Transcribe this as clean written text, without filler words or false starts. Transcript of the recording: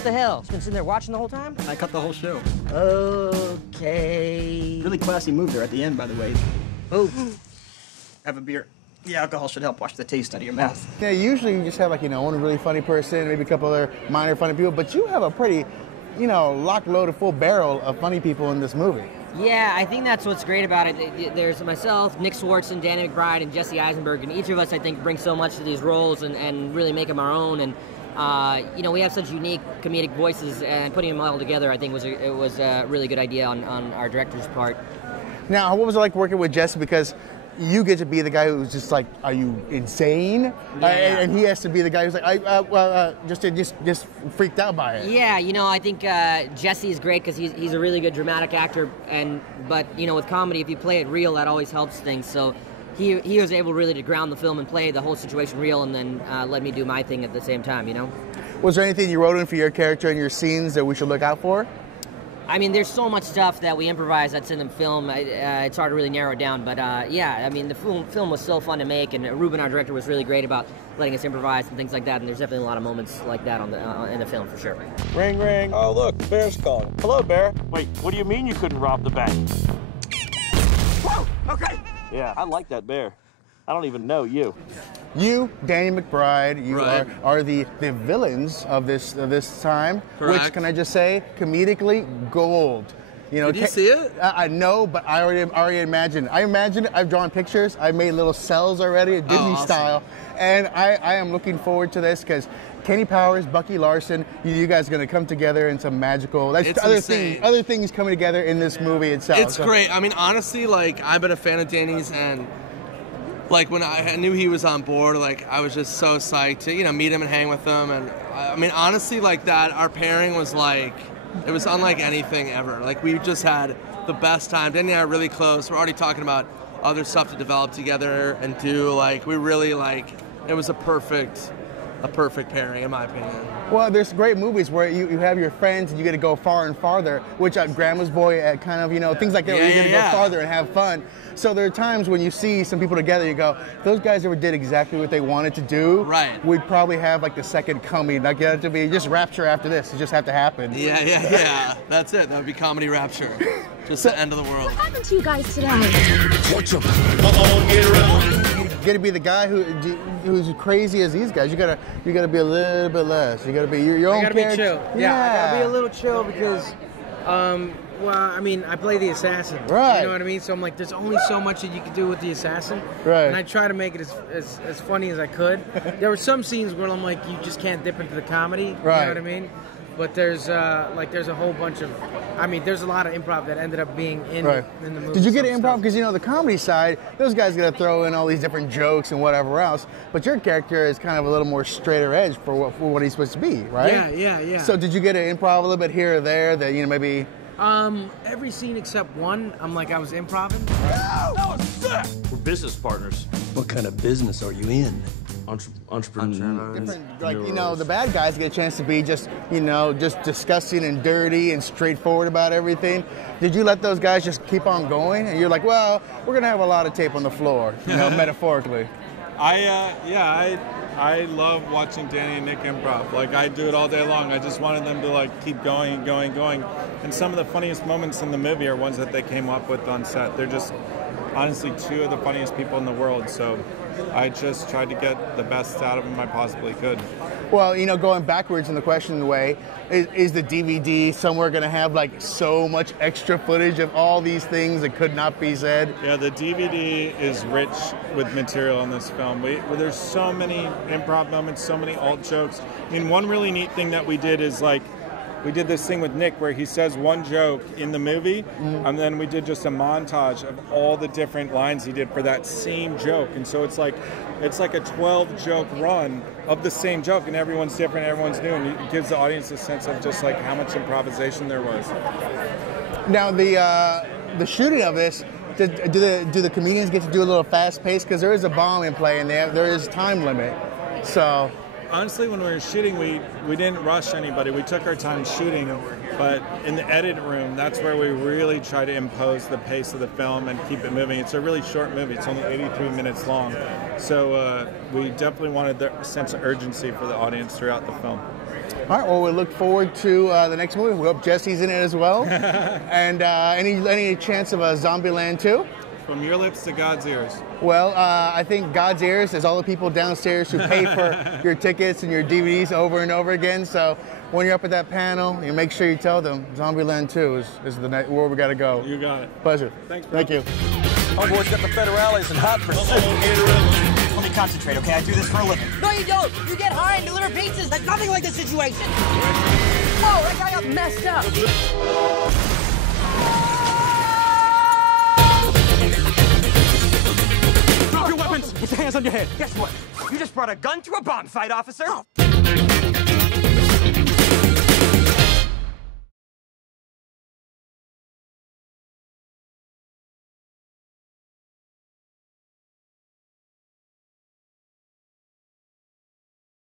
What the hell? Just been sitting there watching the whole time? I cut the whole show. Okay. Really classy move there at the end, by the way. Oh. Have a beer. The alcohol should help wash the taste out of your mouth. Yeah, usually you just have like, one really funny person, maybe a couple other minor funny people, but you have a pretty, lock-loaded full barrel of funny people in this movie. Yeah, I think that's what's great about it. There's myself, Nick Swardson, Danny McBride, and Jesse Eisenberg, and each of us, I think, bring so much to these roles and really make them our own. And we have such unique comedic voices, and putting them all together, I think, was a really good idea on our director's part. Now, what was it like working with Jesse? Because you get to be the guy who's just like, are you insane? Yeah. And he has to be the guy who's like, just freaked out by it. Yeah, I think Jesse is great because he's a really good dramatic actor, but with comedy, if you play it real, that always helps things. So he was able really to ground the film and play the whole situation real, and then let me do my thing at the same time. Was there anything you wrote in for your character and your scenes that we should look out for? I mean, there's so much stuff that we improvise that's in the film. It's hard to really narrow it down, but the film was so fun to make, and Ruben, our director, was really great about letting us improvise and things like that. And there's definitely a lot of moments like that in the film for sure. Ring, ring. Oh, look, Bear's calling. Hello, Bear. Wait, what do you mean you couldn't rob the bank? Whoa, okay. Yeah, I like that bear. I don't even know you. You, Danny McBride, you Right. are the villains of this time. Correct. Which, can I just say, comedically, gold. Did you see it? I know, but I already imagine. I imagine it. I've drawn pictures. I've made little cells already, Disney awesome. style. And I am looking forward to this because Kenny Powers, Bucky Larson, you guys are going to come together in some magical... It's insane. Other things coming together in this movie itself. It's great. I mean, honestly, I've been a fan of Danny's, and when I knew he was on board, I was just so psyched to, meet him and hang with him. And I mean, honestly, that, our pairing was it was unlike anything ever. We just had the best time. Danny and I are really close. We're already talking about other stuff to develop together and do. We really, it was a perfect pairing, in my opinion. Well, there's great movies where you have your friends and you get to go far and farther, which Grandma's Boy, things like that, where you get to go farther and have fun. So there are times when you see some people together, you go, those guys ever did exactly what they wanted to do. Right. We'd probably have the second coming. It had to be just rapture after this. It just have to happen. Yeah. That's it. That would be comedy rapture. Just the end of the world. What happened to you guys today? Watch them. Get around. You got to be the guy who's crazy as these guys. You gotta be a little bit less. You gotta be your own character. I gotta be chill. Yeah, I gotta be a little chill because, I play the assassin. Right. You know what I mean? So I'm there's only so much that you can do with the assassin. Right. And I try to make it as funny as I could. There were some scenes where I'm you just can't dip into the comedy. Right. You know what I mean? But there's a whole bunch of, there's a lot of improv that ended up being in the movie. Did you get improv? Because, the comedy side, those guys got to throw in all these different jokes and whatever else. But your character is kind of a little more straighter edge for what he's supposed to be, right? Yeah. So did you get an improv a little bit here or there that, maybe... Every scene except one, I was improvising. We're business partners. What kind of business are you in? Entrepreneur. Different, the bad guys get a chance to be just disgusting and dirty and straightforward about everything. Did you let those guys just keep on going? And you're like, well, we're going to have a lot of tape on the floor, metaphorically. I love watching Danny and Nick improv. I do it all day long. I just wanted them to keep going and going and going. And some of the funniest moments in the movie are ones that they came up with on set. They're just honestly two of the funniest people in the world. So I just tried to get the best out of them I possibly could. Well, going backwards in the question way, is the DVD somewhere going to have so much extra footage of all these things that could not be said? Yeah, the DVD is rich with material in this film. There's so many improv moments, so many alt jokes. One really neat thing that we did is we did this thing with Nick where he says one joke in the movie, and then we did just a montage of all the different lines he did for that same joke. And so it's like a 12-joke run of the same joke, and everyone's different, everyone's new, and it gives the audience a sense of just how much improvisation there was. Now, the shooting of this, do the comedians get to do a little fast pace? Because there is a bomb in play, and there is time limit. So... Honestly, when we were shooting, we didn't rush anybody. We took our time shooting, but in the edit room, that's where we really try to impose the pace of the film and keep it moving. It's a really short movie. It's only 83 minutes long. So we definitely wanted the sense of urgency for the audience throughout the film. All right, well, we look forward to the next movie. We hope Jesse's in it as well. And any chance of a Zombieland 2? From your lips to God's ears. Well, I think God's ears is all the people downstairs who pay for your tickets and your DVDs over and over again. So when you're up at that panel, you make sure you tell them Zombieland 2 is the next where we got to go. You got it. Pleasure. Thanks, Thank you. Homeboy's got the federales in hot pursuit. Let me concentrate, okay? I do this for a living. No, you don't. You get high and deliver pizzas. That's nothing like the situation. Whoa, that guy got messed up. Drop your weapons! Put your hands on your head. Guess what? You just brought a gun to a bomb fight, officer.